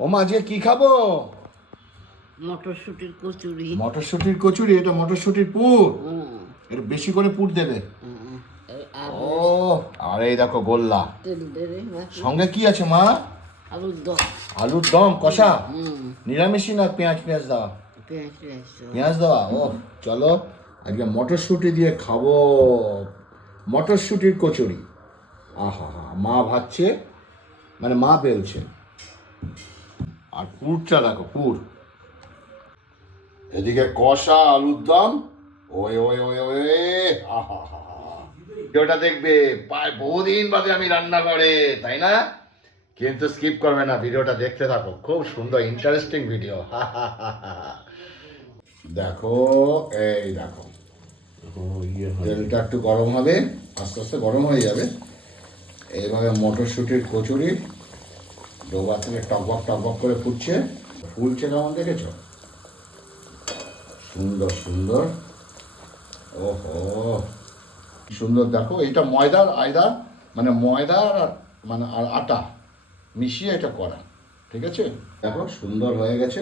ও মা, আজকে কি খাবো? মটরশুটির কচুরি। মটরশুটির কচুরি? এটা মটরশুটির পুর? এটা বেশি করে পুর দেবে। ও, আর এই দেখো গোল্লা। তেল দেবে সঙ্গে কি আছে মা? আলুর দম। আলুর দম কষা? নিরামিষই না পেঁয়াজ পেঁয়াজ দেওয়া? পেঁয়াজ পেঁয়াজ পেঁয়াজ দেওয়া। ও চলো, আজকে মটরশুটি দিয়ে খাবো মটরশুটির কচুরি। আহা হা, মা ভাজছে, মানে মা বেলছে। আর পুরটা দেখো, পুর এদিকে কষা আলুর দম। ওই ওই ওই ওই, আহা হা, ভিডিওটা দেখবে, প্রায় বহুদিন বাদে আমি রান্না করে, তাই না? কিন্তু স্কিপ করবে না, ভিডিওটা দেখতে থাকো, খুব সুন্দর ইন্টারেস্টিং ভিডিও। দেখো, এই দেখো, তেলটা একটু গরম হবে, আস্তে আস্তে গরম হয়ে যাবে। এইভাবে মটরশুটির কচুরি ডোবা থেকে টকবক টকবক করে ফুটছে। ফুলছে কেমন দেখেছো? সুন্দর সুন্দর। ওহো, সুন্দর। দেখো, এটা ময়দার আয়দা, মানে ময়দার মানে আর আটা মিশিয়ে এটা করা, ঠিক আছে? দেখো সুন্দর হয়ে গেছে,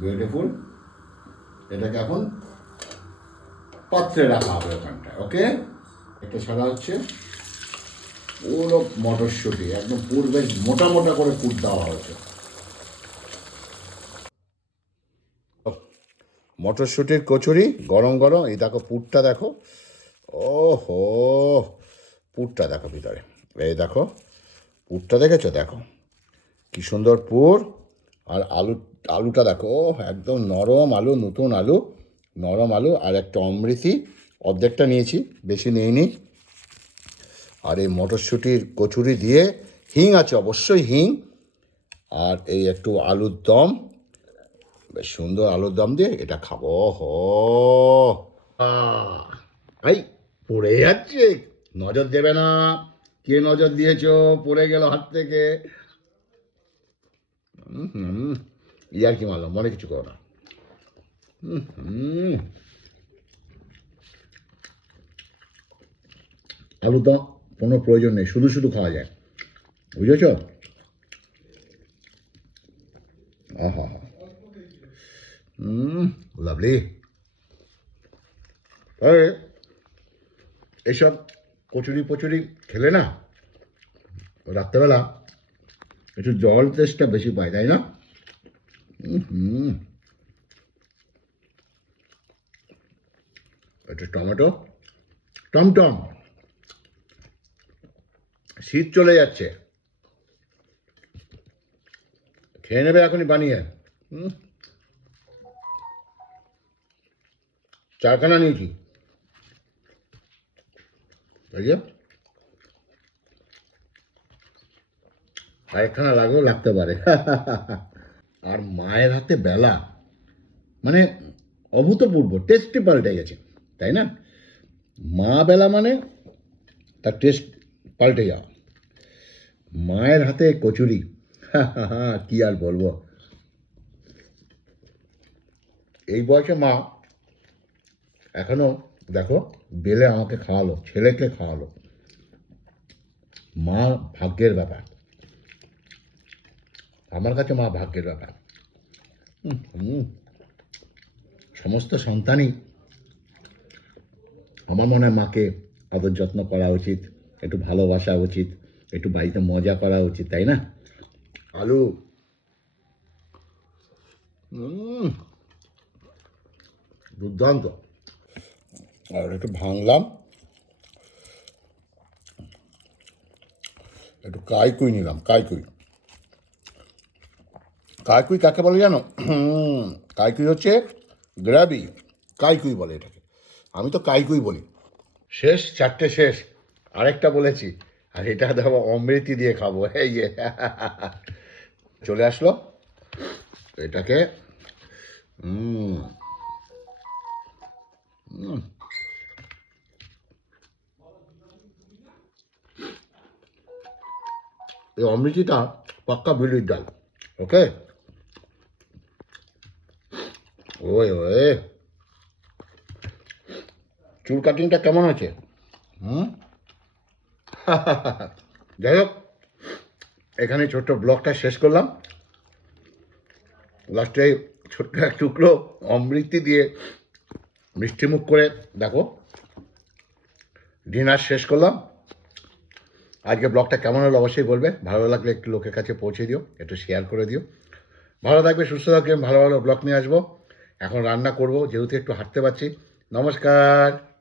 বিউটিফুল। এটাকে এখন পাত্রে রাখা হবে ওখানটায়। ওকে, এটা ছাড়া হচ্ছে পুরো মটরশুঁটি, একদম পূর্বে মোটা মোটা করে পুর দেওয়া হয়েছে। মটরশুঁটির কচুরি গরম গরম, এই দেখো পুরটা দেখো। ও হো, পুরটা দেখো ভিতরে, এই দেখো পুরটা দেখেছো? দেখো কি সুন্দর পুর। আর আলুটা দেখো, ও একদম নরম আলু, নতুন আলু, নরম আলু। আর একটা অমৃতি, অর্ধেকটা নিয়েছি, বেশি নিইনি। আর এই মটরশুঁটির কচুরি দিয়ে হিং আছে অবশ্যই, হিং। আর এই একটু আলুর দম, বেশ সুন্দর আলুর দম দিয়ে এটা খাবো। হো, এই পড়ে যাচ্ছে, নজর দেবে না। কে নজর দিয়েছো? পড়ে গেল হাত থেকে। হুম, ইয়ার কি মারলাম, মনে কিছু করো না। হুম, আলুর দম কোনো প্রয়োজন নেই, শুধু শুধু খাওয়া যায়, বুঝেছ? আহা, লাভলি। তবে এইসব কচুরি পচুরি খেলে না, রাত্রেবেলা একটু জল টেস্টটা বেশি পায়, তাই না? হুম, একটু টমেটো, টমটম। শীত চলে যাচ্ছে, খেয়ে নেবে এখনই বানিয়ে। চারখানা নিয়েছি, এই যে আরেকখানা লাগলেও লাগতে পারে। আর মায়ের হাতে বেলা, মানে অভূতপূর্ব টেস্টি পাল্টে গেছে, তাই না? মা বেলা মানে তার টেস্ট পাল্টে যাওয়া। মায়ের হাতে কচুরি, কি আর বলবো। এই বয়সে মা এখনো দেখো বেলে আমাকে খাওয়ালো, ছেলেকে খাওয়ালো। মা ভাগ্যের ব্যাপার, আমার কাছে মা ভাগ্যের ব্যাপার। সমস্ত সন্তানই, আমার মনে হয় মাকে আদর যত্ন করা উচিত, একটু ভালোবাসা উচিত, একটু বাড়িতে মজা করা উচিত, তাই না? আলু, দুর্দান্ত। আর একটু ভাঙলাম, একটু কাইকুই নিলাম, কাইকুই। কাইকুই কাকে বলে জানো? কাইকুই হচ্ছে গ্রাবি, কাইকুই বলে এটাকে, আমি তো কাইকুই বলি। শেষ, চারটে শেষ, আরেকটা বলেছি। আর এটা দেবো অমৃতি দিয়ে খাবো, এই যে। চলে আসলো এটাকে। হুম, এই অমৃতিটা পাক্কা বিউলির ডাল। ওকে, ওই ওই, চুল কাটিংটা কেমন আছে? হুম। যাই হোক, এখানে ছোট্ট ব্লগটা শেষ করলাম। লাস্টে ছোট্ট এক টুকরো অমৃতি দিয়ে মিষ্টিমুখ করে দেখো ডিনার শেষ করলাম। আজকে ব্লগটা কেমন হলো অবশ্যই বলবে, ভালো লাগলে একটু লোকের কাছে পৌঁছে দিও, একটু শেয়ার করে দিও। ভালো থাকবে, সুস্থ থাকবে, ভালো ভালো ব্লগ নিয়ে আসবো। এখন রান্না করব, যেহেতু একটু হাঁটতে পারছি। নমস্কার।